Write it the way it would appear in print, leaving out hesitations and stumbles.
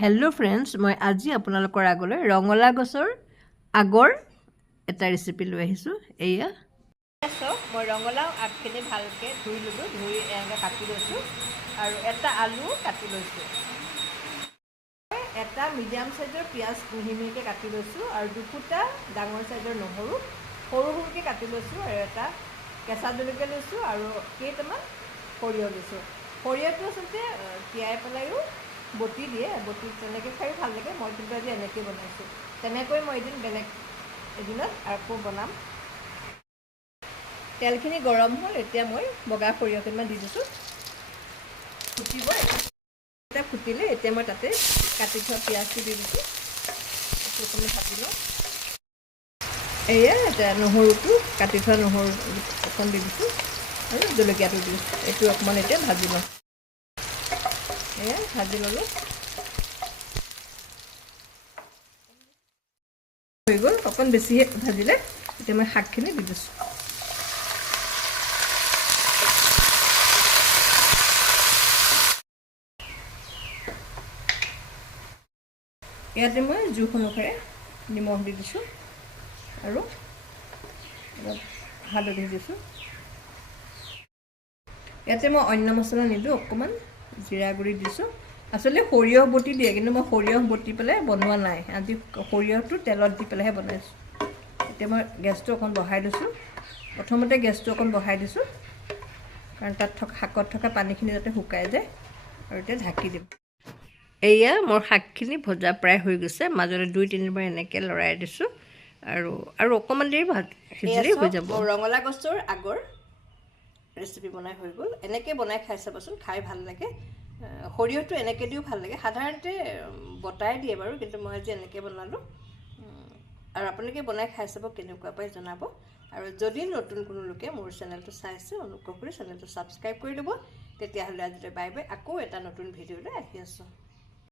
Hello' friends, মই আজি আপোনালোকৰ আগলৈ ৰঙালা গছৰ আগৰ এটা ৰেচিপি লৈ আহিছোঁ। এয়া চাওক, মই ৰঙালাও আগখিনি ভালকৈ ধুই ল'লোঁ, ধুই এনেকৈ কাটি লৈছোঁ আৰু এটা আলু কাটি লৈছোঁ। এটা মিডিয়াম চাইজৰ পিঁয়াজ মিহি মিহিকৈ কাটি লৈছোঁ আৰু দুফুটা ডাঙৰ চাইজৰ নহৰু সৰু সৰুকৈ কাটি লৈছোঁ আৰু এটা কেঁচা জলকীয়া লৈছোঁ আৰু কেইটামান সৰিয়হ লৈছোঁ। সৰিয়হটো আচলতে তিয়াই পেলাইও বটি দিয়ে, বটি তেনেকৈ খাই ভাল লাগে। মই কিন্তু আজি এনেকৈ বনাইছোঁ। তেনেকৈ মই এদিনত আকৌ বনাম। তেলখিনি গৰম হ'ল, এতিয়া মই বগা সৰিয়হ কেইটামান দি দিছোঁ। ফুটিব, এতিয়া ফুটিলে এতিয়া মই তাতে কাটি থোৱা পিঁয়াজটো দি দিছোঁ। অকণমান ভাজি লওঁ। এয়া এতিয়া নহৰুটো কাটি থোৱা নহৰু অকণ দি দিছোঁ আৰু জলকীয়াটো দি দিছোঁ। এইটো অকণমান এতিয়া ভাজি লওঁ। এয়া ভাজি ল'লোঁ, হৈ গ'ল। অকণ বেছি ভাজিলে এতিয়া মই শাকখিনি দি দিছোঁ। ইয়াতে মই জোখ অনুসাৰে নিমখ দি দিছোঁ আৰু অলপ হালধি দিছোঁ। ইয়াতে মই অন্য মছলা নিদিওঁ, অকণমান জিৰা গুড়ি দিছোঁ। আচলতে সৰিয়হ বটি দিয়ে, কিন্তু মই সৰিয়হ বটি পেলাই বনোৱা নাই। আজি সৰিয়হটো তেলত দি পেলাইহে বনাইছোঁ। এতিয়া মই গেছটো অকণ বঢ়াই দিছোঁ। প্ৰথমতে গেছটো অকণ বঢ়াই দিছোঁ, কাৰণ তাত শাকত থকা পানীখিনি যাতে শুকাই যায়। আৰু এতিয়া ঢাকি দিম। এয়া মোৰ শাকখিনি ভজা প্ৰায় হৈ গৈছে। মাজতে 2-3বাৰ এনেকৈ লৰাই দিছোঁ আৰু অকণমান দেৰি সিজিলেই হৈ যাব। ৰঙালা গছৰ আগৰ ৰেচিপি বনাই হৈ গ'ল। এনেকৈ বনাই খাই চাবচোন, খাই ভাল লাগে। সৰিয়হটো এনেকৈ দিও ভাল লাগে। সাধাৰণতে বটাই দিয়ে বাৰু, কিন্তু মই আজি এনেকৈ বনালোঁ। আৰু আপোনালোকে বনাই খাই চাব, কেনেকুৱা পায় জনাব। আৰু যদি নতুন কোনো লোকে মোৰ চেনেলটো চাইছে, অনুগ্ৰহ কৰি চেনেলটো ছাবস্ক্ৰাইব কৰি ল'ব। তেতিয়াহ'লে আজিলৈ বাই বাই। আকৌ এটা নতুন ভিডিঅ'লৈ আহি আছোঁ।